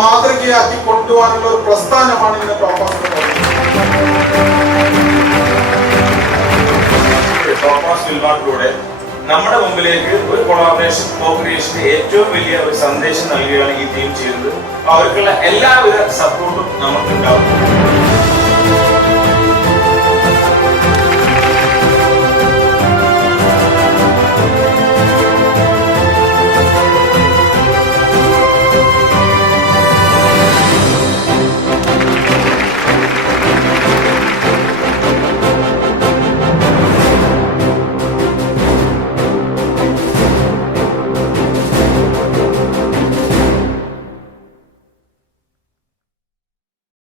മാതൃകയാക്കി കൊണ്ടുപോകാനുള്ള ഒരു പ്രസ്ഥാനമാണ് ഇന്ന് ടോപ്പാസ്. ടോപ്പാസ് ഗിൽബാർട്ടിലൂടെ നമ്മുടെ മുമ്പിലേക്ക് ഒരു കൊളാബറേഷൻ കോർപ്പറേഷന് ഏറ്റവും വലിയ ഒരു സന്ദേശം നൽകുകയാണ് ഈ ടീം ചെയ്തത്. അവർക്കുള്ള എല്ലാവിധ സപ്പോർട്ടും നമുക്കുണ്ടാവും.